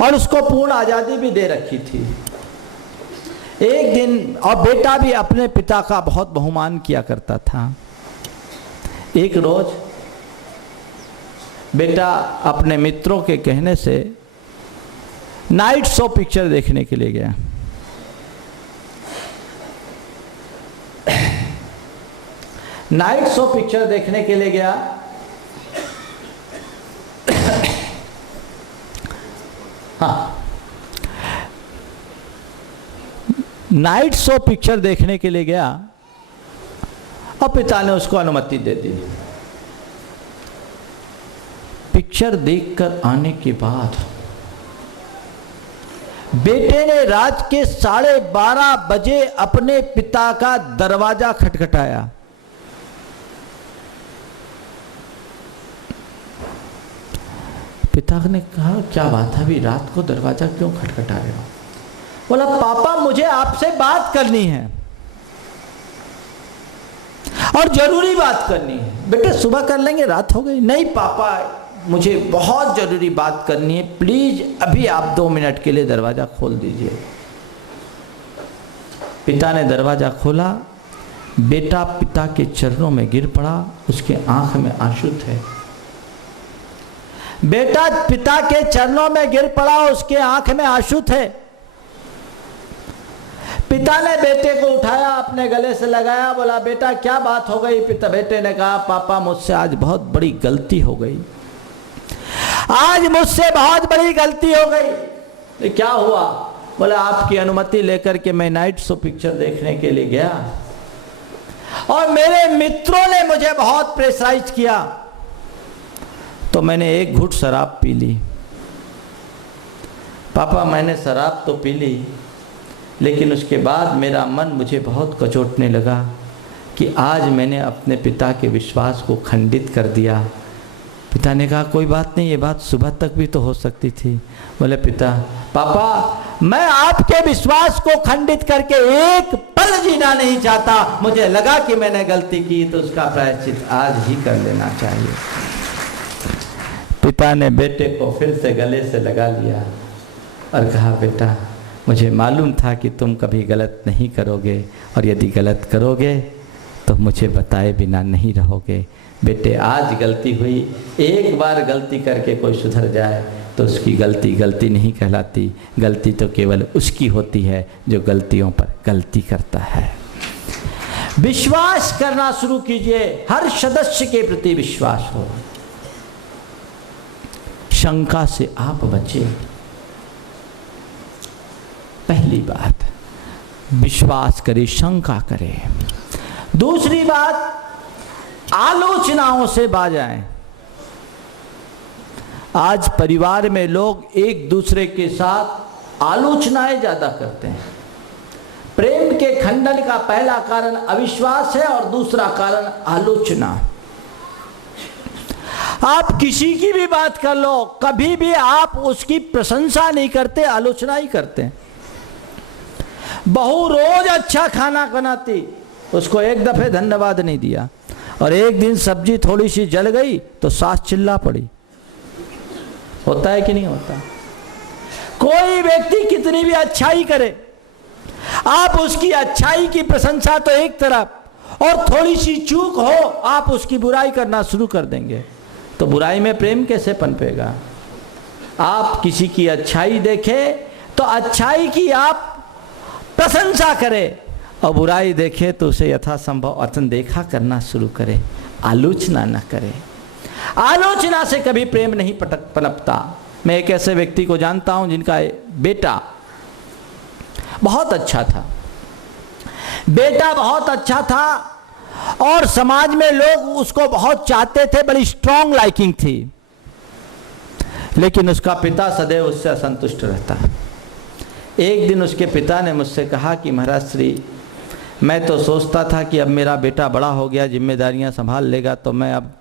और उसको पूर्ण आजादी भी दे रखी थी। एक दिन और बेटा भी अपने पिता का बहुत बहुमान किया करता था। एक रोज बेटा अपने मित्रों के कहने से नाइट शो पिक्चर देखने के लिए गया। नाइट शो पिक्चर देखने के लिए गया। हाँ, नाइट शो पिक्चर देखने के लिए गया और पिता ने उसको अनुमति दे दी। पिक्चर देखकर आने के बाद बेटे ने रात के 12:30 बजे अपने पिता का दरवाजा खटखटाया। पिता ने कहा, क्या बात है, अभी रात को दरवाजा क्यों खटखटा रहे हो? बोला, पापा मुझे आपसे बात करनी है और जरूरी बात करनी है। बेटे सुबह कर लेंगे, रात हो गई। नहीं पापा, मुझे बहुत जरूरी बात करनी है, प्लीज अभी आप 2 मिनट के लिए दरवाजा खोल दीजिए। पिता ने दरवाजा खोला। बेटा पिता के चरणों में गिर पड़ा, उसके आंख में आंसू थे। बेटा पिता के चरणों में गिर पड़ा, उसके आंख में आंसू थे। पिता ने बेटे को उठाया, अपने गले से लगाया, बोला, बेटा क्या बात हो गई? बेटे ने कहा, पापा मुझसे आज बहुत बड़ी गलती हो गई, आज मुझसे बहुत बड़ी गलती हो गई। क्या हुआ? बोला, आपकी अनुमति लेकर के मैं नाइट शो पिक्चर देखने के लिए गया और मेरे मित्रों ने मुझे बहुत प्रेशराइज किया तो मैंने एक घूंट शराब पी ली। पापा मैंने शराब तो पी ली, लेकिन उसके बाद मेरा मन मुझे बहुत कचोटने लगा कि आज मैंने अपने पिता के विश्वास को खंडित कर दिया। पिता ने कहा, कोई बात नहीं, ये बात सुबह तक भी तो हो सकती थी। बोले, पापा मैं आपके विश्वास को खंडित करके एक पल जीना नहीं चाहता। मुझे लगा कि मैंने गलती की तो उसका प्रायश्चित आज ही कर लेना चाहिए। पिता ने बेटे को फिर से गले से लगा लिया और कहा, बेटा मुझे मालूम था कि तुम कभी गलत नहीं करोगे, और यदि गलत करोगे तो मुझे बताए बिना नहीं रहोगे। बेटे आज गलती हुई, एक बार गलती करके कोई सुधर जाए तो उसकी गलती गलती नहीं कहलाती। गलती तो केवल उसकी होती है जो गलतियों पर गलती करता है। विश्वास करना शुरू कीजिए, हर सदस्य के प्रति विश्वास हो। शंका से आप बचे। पहली बात, विश्वास करें, शंका करें। दूसरी बात, आलोचनाओं से बाजाएं। आज परिवार में लोग एक दूसरे के साथ आलोचनाएं ज्यादा करते हैं। प्रेम के खंडन का पहला कारण अविश्वास है और दूसरा कारण आलोचना। आप किसी की भी बात कर लो, कभी भी आप उसकी प्रशंसा नहीं करते, आलोचना ही करते हैं। बहू रोज अच्छा खाना बनाती, उसको एक दफे धन्यवाद नहीं दिया, और एक दिन सब्जी थोड़ी सी जल गई तो सास चिल्ला पड़ी। होता है कि नहीं होता? कोई व्यक्ति कितनी भी अच्छाई करे, आप उसकी अच्छाई की प्रशंसा तो एक तरफ, और थोड़ी सी चूक हो आप उसकी बुराई करना शुरू कर देंगे, तो बुराई में प्रेम कैसे पनपेगा? आप किसी की अच्छाई देखें तो अच्छाई की आप प्रशंसा करें, और बुराई देखे तो उसे यथासंभव अनदेखा करना शुरू करें, आलोचना न करें। आलोचना से कभी प्रेम नहीं पनपता। मैं एक ऐसे व्यक्ति को जानता हूं जिनका बेटा बहुत अच्छा था, बेटा बहुत अच्छा था और समाज में लोग उसको बहुत चाहते थे, बड़ी स्ट्रांग लाइकिंग थी, लेकिन उसका पिता सदैव उससे असंतुष्ट रहता। एक दिन उसके पिता ने मुझसे कहा कि महाराज श्री, मैं तो सोचता था कि अब मेरा बेटा बड़ा हो गया, जिम्मेदारियां संभाल लेगा, तो मैं अब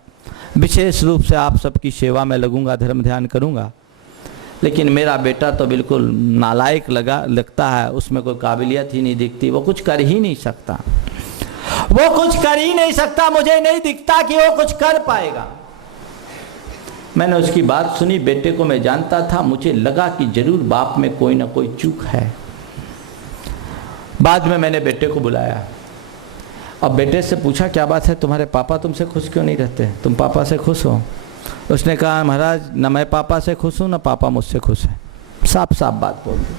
विशेष रूप से आप सबकी सेवा में लगूंगा, धर्म ध्यान करूंगा, लेकिन मेरा बेटा तो बिल्कुल नालायक लगता है, उसमें कोई काबिलियत ही नहीं दिखती, वो कुछ कर ही नहीं सकता, वो कुछ कर ही नहीं सकता, मुझे नहीं दिखता कि वो कुछ कर पाएगा। मैंने उसकी बात सुनी, बेटे को मैं जानता था, मुझे लगा कि जरूर बाप में कोई ना कोई चूक है। बाद में मैंने बेटे को बुलाया और बेटे से पूछा, क्या बात है, तुम्हारे पापा तुमसे खुश क्यों नहीं रहते, तुम पापा से खुश हो? उसने कहा, महाराज न मैं पापा से खुश हूं, न पापा मुझसे खुश है। साफ साफ बात बोल दी,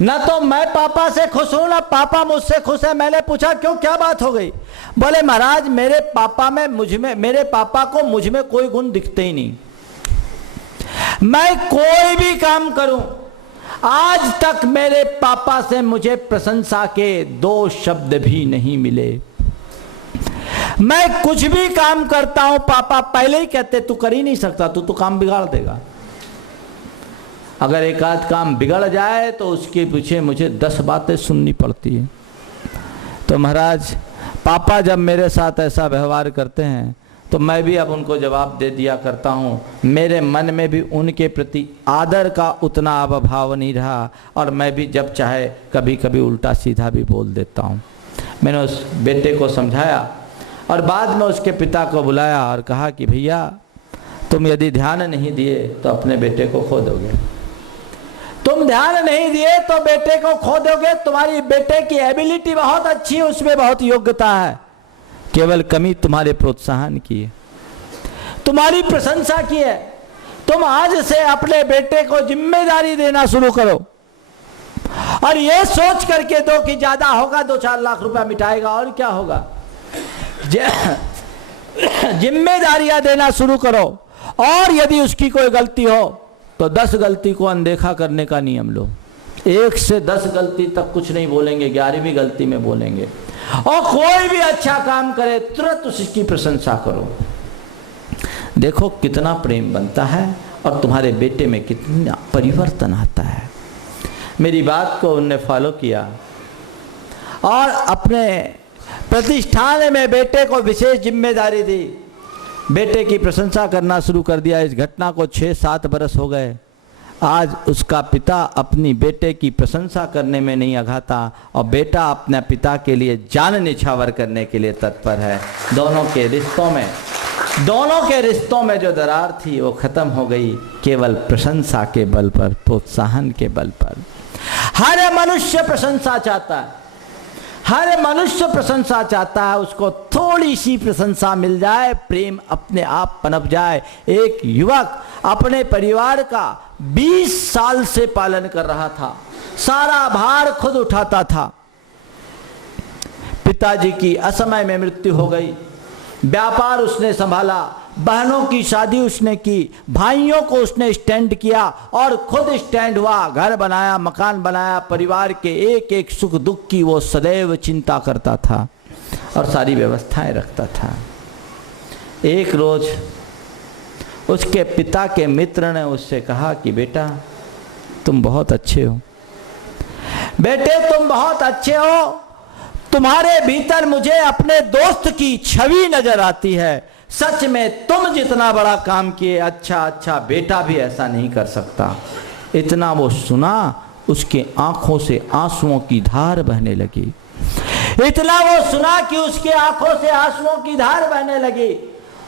न तो मैं पापा से खुश हूं, न पापा मुझसे खुश है। मैंने पूछा, क्यों, क्या बात हो गई? बोले, महाराज मेरे पापा को मुझ में कोई गुण दिखते ही नहीं। मैं कोई भी काम करूं, आज तक मेरे पापा से मुझे प्रशंसा के 2 शब्द भी नहीं मिले। मैं कुछ भी काम करता हूं, पापा पहले ही कहते तू कर ही नहीं सकता, तू तो काम बिगाड़ देगा। अगर एक आध काम बिगड़ जाए तो उसके पीछे मुझे 10 बातें सुननी पड़ती है। तो महाराज पापा जब मेरे साथ ऐसा व्यवहार करते हैं तो मैं भी अब उनको जवाब दे दिया करता हूँ। मेरे मन में भी उनके प्रति आदर का उतना अब भाव नहीं रहा और मैं भी जब चाहे कभी कभी उल्टा सीधा भी बोल देता हूँ। मैंने उस बेटे को समझाया और बाद में उसके पिता को बुलाया और कहा कि भैया तुम यदि ध्यान नहीं दिए तो अपने बेटे को खो दोगे, तुम ध्यान नहीं दिए तो बेटे को खो दोगे। तुम्हारी बेटे की एबिलिटी बहुत अच्छी है, उसमें बहुत योग्यता है, केवल कमी तुम्हारे प्रोत्साहन की है, तुम्हारी प्रशंसा की है। तुम आज से अपने बेटे को जिम्मेदारी देना शुरू करो और ये सोच करके दो कि ज्यादा होगा 2-4 लाख रुपया मिटाएगा और क्या होगा। जिम्मेदारियां देना शुरू करो और यदि उसकी कोई गलती हो तो 10 गलती को अनदेखा करने का नियम लो। 1 से 10 गलती तक कुछ नहीं बोलेंगे, 11वीं गलती में बोलेंगे। और कोई भी अच्छा काम करे तुरंत उसकी प्रशंसा करो। देखो कितना प्रेम बनता है और तुम्हारे बेटे में कितना परिवर्तन आता है। मेरी बात को उनने फॉलो किया और अपने प्रतिष्ठान में बेटे को विशेष जिम्मेदारी दी, बेटे की प्रशंसा करना शुरू कर दिया। इस घटना को 6-7 बरस हो गए। आज उसका पिता अपनी बेटे की प्रशंसा करने में नहीं अघाता और बेटा अपने पिता के लिए जान निछावर करने के लिए तत्पर है। दोनों के रिश्तों में जो दरार थी वो खत्म हो गई, केवल प्रशंसा के बल पर, प्रोत्साहन के बल पर। हर मनुष्य प्रशंसा चाहता है, हर मनुष्य प्रशंसा चाहता है, उसको थोड़ी सी प्रशंसा मिल जाए, प्रेम अपने आप पनप जाए। एक युवक अपने परिवार का 20 साल से पालन कर रहा था, सारा भार खुद उठाता था। पिताजी की असमय में मृत्यु हो गई, व्यापार उसने संभाला, बहनों की शादी उसने की, भाइयों को उसने स्टैंड किया और खुद स्टैंड हुआ, घर बनाया, मकान बनाया, परिवार के एक एक सुख दुख की वो सदैव चिंता करता था और सारी व्यवस्थाएं रखता था। एक रोज उसके पिता के मित्र ने उससे कहा कि बेटा तुम बहुत अच्छे हो, बेटे तुम बहुत अच्छे हो, तुम्हारे भीतर मुझे अपने दोस्त की छवि नजर आती है। सच में तुम जितना बड़ा काम किए, अच्छा बेटा भी ऐसा नहीं कर सकता। इतना वो सुना, उसके आंखों से आंसुओं की धार बहने लगी। इतना वो सुना कि उसके आंखों से आंसुओं की धार बहने लगी।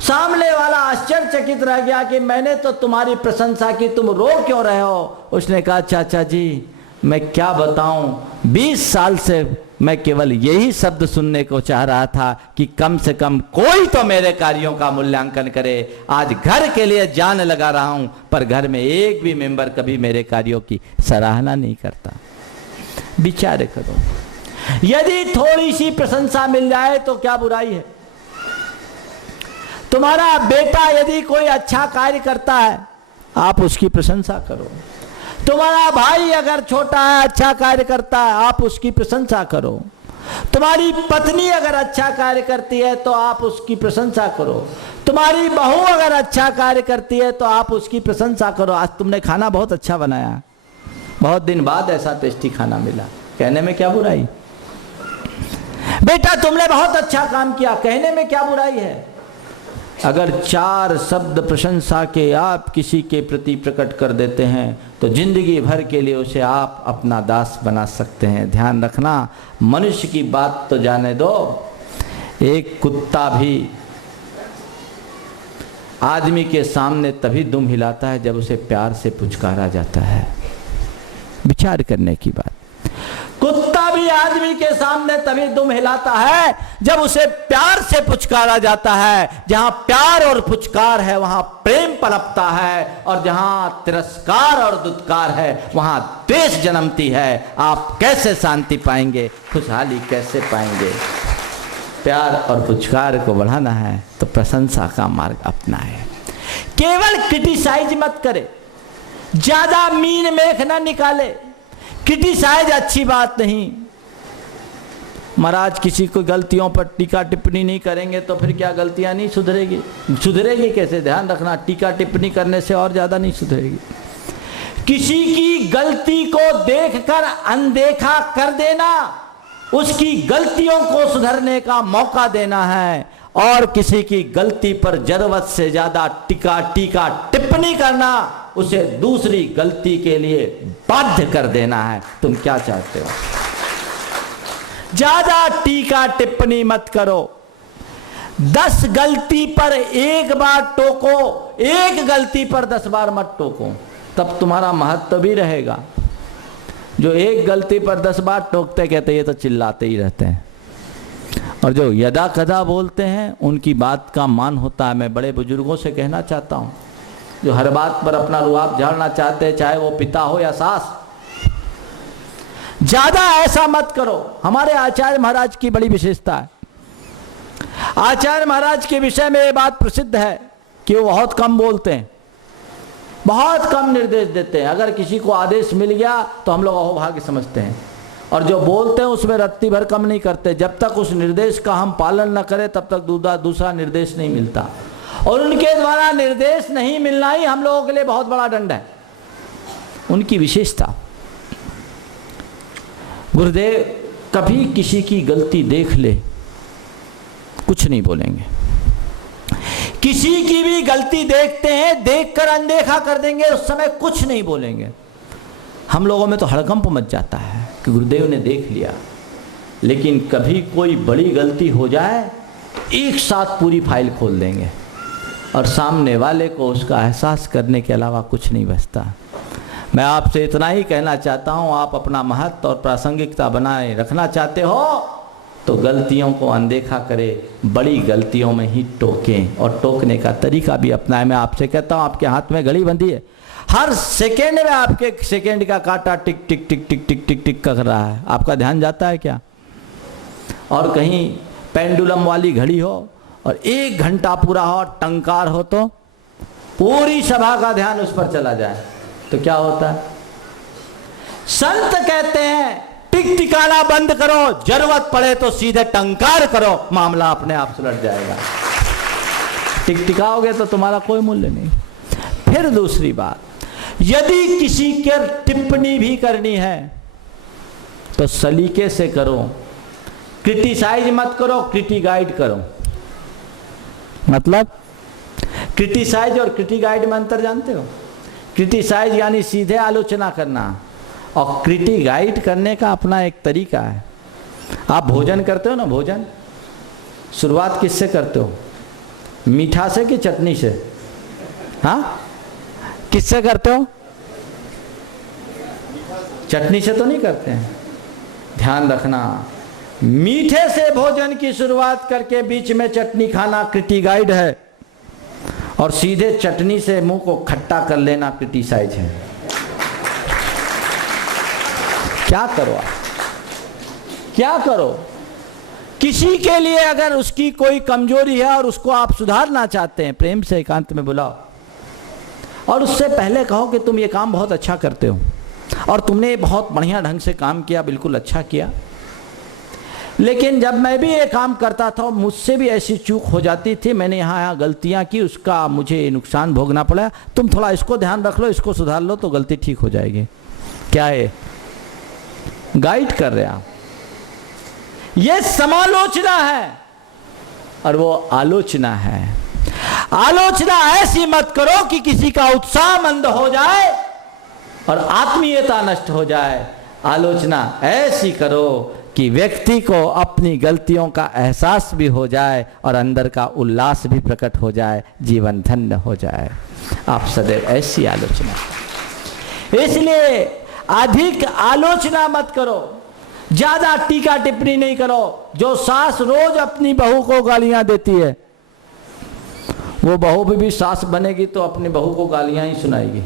सामने वाला आश्चर्यचकित रह गया कि मैंने तो तुम्हारी प्रशंसा की, तुम रो क्यों रहे हो? उसने कहा चाचा जी मैं क्या बताऊं, 20 साल से मैं केवल यही शब्द सुनने को चाह रहा था कि कम से कम कोई तो मेरे कार्यों का मूल्यांकन करे। आज घर के लिए जान लगा रहा हूं पर घर में एक भी मेंबर कभी मेरे कार्यों की सराहना नहीं करता। विचार करो, यदि थोड़ी सी प्रशंसा मिल जाए तो क्या बुराई है? तुम्हारा बेटा यदि कोई अच्छा कार्य करता है, आप उसकी प्रशंसा करो। तुम्हारा भाई अगर छोटा है, अच्छा कार्य करता है, आप उसकी प्रशंसा करो। तुम्हारी पत्नी अगर अच्छा कार्य करती है तो आप उसकी प्रशंसा करो। तुम्हारी बहू अगर अच्छा कार्य करती है तो आप उसकी प्रशंसा करो। आज तुमने खाना बहुत अच्छा बनाया, बहुत दिन बाद ऐसा टेस्टी खाना मिला, कहने में क्या बुराई। बेटा तुमने बहुत अच्छा काम किया, कहने में क्या बुराई है। अगर 4 शब्द प्रशंसा के आप किसी के प्रति प्रकट कर देते हैं तो जिंदगी भर के लिए उसे आप अपना दास बना सकते हैं। ध्यान रखना, मनुष्य की बात तो जाने दो, एक कुत्ता भी आदमी के सामने तभी दुम हिलाता है जब उसे प्यार से पुचकारा जाता है। विचार करने की बात। कुत्ता भी आदमी के सामने तभी दुम हिलाता है जब उसे प्यार से पुचकारा जाता है। जहां प्यार और पुचकार है वहां प्रेम पनपता है, और जहां तिरस्कार और दुत्कार है वहां द्वेष जन्मती है। आप कैसे शांति पाएंगे, खुशहाली कैसे पाएंगे। प्यार और पुचकार को बढ़ाना है तो प्रशंसा का मार्ग अपनाएं। केवल क्रिटिसाइज मत करे, ज्यादा मीन मेख ना निकाले। क्रिटिसाइज अच्छी बात नहीं। महाराज किसी को गलतियों पर टीका टिप्पणी नहीं करेंगे तो फिर क्या गलतियां नहीं सुधरेगी? सुधरेगी कैसे? ध्यान रखना, टीका टिप्पणी करने से और ज्यादा नहीं सुधरेगी। किसी की गलती को देखकर अनदेखा कर देना, उसकी गलतियों को सुधरने का मौका देना है, और किसी की गलती पर जरूरत से ज्यादा टीका टिप्पणी करना, उसे दूसरी गलती के लिए बाध्य कर देना है। तुम क्या चाहते हो? ज्यादा टीका टिप्पणी मत करो। 10 गलती पर एक बार टोको, एक गलती पर 10 बार मत टोको, तब तुम्हारा महत्व भी रहेगा। जो एक गलती पर 10 बार टोकते कहते ये तो चिल्लाते ही रहते हैं, और जो यदा कदा बोलते हैं उनकी बात का मान होता है। मैं बड़े बुजुर्गों से कहना चाहता हूं, जो हर बात पर अपना रुआब झाड़ना चाहते हैं, चाहे वो पिता हो या सास, ज्यादा ऐसा मत करो। हमारे आचार्य महाराज की बड़ी विशेषता है। आचार्य महाराज के विषय में ये बात प्रसिद्ध है कि वो बहुत कम बोलते हैं, बहुत कम निर्देश देते हैं। अगर किसी को आदेश मिल गया तो हम लोग अहोभाग्य समझते हैं, और जो बोलते हैं उसमें रत्ती भर कम नहीं करते। जब तक उस निर्देश का हम पालन न करें तब तक दूसरा निर्देश नहीं मिलता, और उनके द्वारा निर्देश नहीं मिलना ही हम लोगों के लिए बहुत बड़ा दंड है। उनकी विशेषता, गुरुदेव कभी किसी की गलती देख ले कुछ नहीं बोलेंगे। किसी की भी गलती देखते हैं, देखकर अनदेखा कर देंगे, उस समय कुछ नहीं बोलेंगे। हम लोगों में तो हड़कंप मच जाता है कि गुरुदेव ने देख लिया, लेकिन कभी कोई बड़ी गलती हो जाए एक साथ पूरी फाइल खोल देंगे, और सामने वाले को उसका एहसास करने के अलावा कुछ नहीं बचता। मैं आपसे इतना ही कहना चाहता हूँ, आप अपना महत्व और प्रासंगिकता बनाए रखना चाहते हो तो गलतियों को अनदेखा करें, बड़ी गलतियों में ही टोकें, और टोकने का तरीका भी अपनाएं। मैं आपसे कहता हूँ, आपके हाथ में घड़ी बंधी है, हर सेकेंड में आपके सेकेंड का कांटा टिक टिक टिक टिक टिक टिक टिक कर रहा है। आपका ध्यान जाता है क्या? और कहीं पेंडुलम वाली घड़ी हो और 1 घंटा पूरा हो, टंकार हो, तो पूरी सभा का ध्यान उस पर चला जाए तो क्या होता है? संत कहते हैं टिक टिकाना बंद करो, जरूरत पड़े तो सीधे टंकार करो, मामला अपने आप सुलझ जाएगा। टिक टिकाओगे तो तुम्हारा कोई मूल्य नहीं। फिर दूसरी बात, यदि किसी के टिप्पणी भी करनी है तो सलीके से करो, क्रिटिसाइज मत करो, क्रिटिगाइड करो। मतलब क्रिटिसाइज और क्रिटिगाइड में अंतर जानते हो? क्रिटिसाइज यानी सीधे आलोचना करना, और क्रिटिगाइड करने का अपना एक तरीका है। आप भोजन करते हो ना, भोजन शुरुआत किससे करते हो? मीठा से कि चटनी से? हाँ, किससे करते हो? चटनी से तो नहीं करते हैं। ध्यान रखना, मीठे से भोजन की शुरुआत करके बीच में चटनी खाना क्रिटिगाइड है, और सीधे चटनी से मुंह को खट्टा कर लेना क्रिटिसाइज है। क्या करो आप? क्या करो? किसी के लिए अगर उसकी कोई कमजोरी है और उसको आप सुधारना चाहते हैं, प्रेम से एकांत में बुलाओ और उससे पहले कहो कि तुम ये काम बहुत अच्छा करते हो और तुमने बहुत बढ़िया ढंग से काम किया, बिल्कुल अच्छा किया, लेकिन जब मैं भी ये काम करता था मुझसे भी ऐसी चूक हो जाती थी, मैंने यहाँ गलतियाँ की, उसका मुझे नुकसान भोगना पड़ा, तुम थोड़ा इसको ध्यान रख लो, इसको सुधार लो तो गलती ठीक हो जाएगी। क्या है? गाइड कर रहे आप। ये समालोचना है और वो आलोचना है। आलोचना ऐसी मत करो कि किसी का उत्साह मंद हो जाए और आत्मीयता नष्ट हो जाए। आलोचना ऐसी करो कि व्यक्ति को अपनी गलतियों का एहसास भी हो जाए और अंदर का उल्लास भी प्रकट हो जाए, जीवन धन्य हो जाए। आप सदैव ऐसी आलोचना करो। इसलिए अधिक आलोचना मत करो, ज्यादा टीका टिप्पणी नहीं करो। जो सास रोज अपनी बहू को गालियां देती है, वो बहू भी सास बनेगी तो अपनी बहू को गालियां ही सुनाएगी।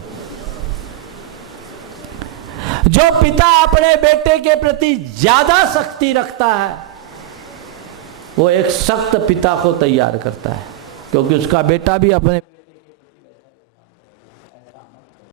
जो पिता अपने बेटे के प्रति ज्यादा सख्ती रखता है, वो एक सख्त पिता को तैयार करता है, क्योंकि उसका बेटा भी अपने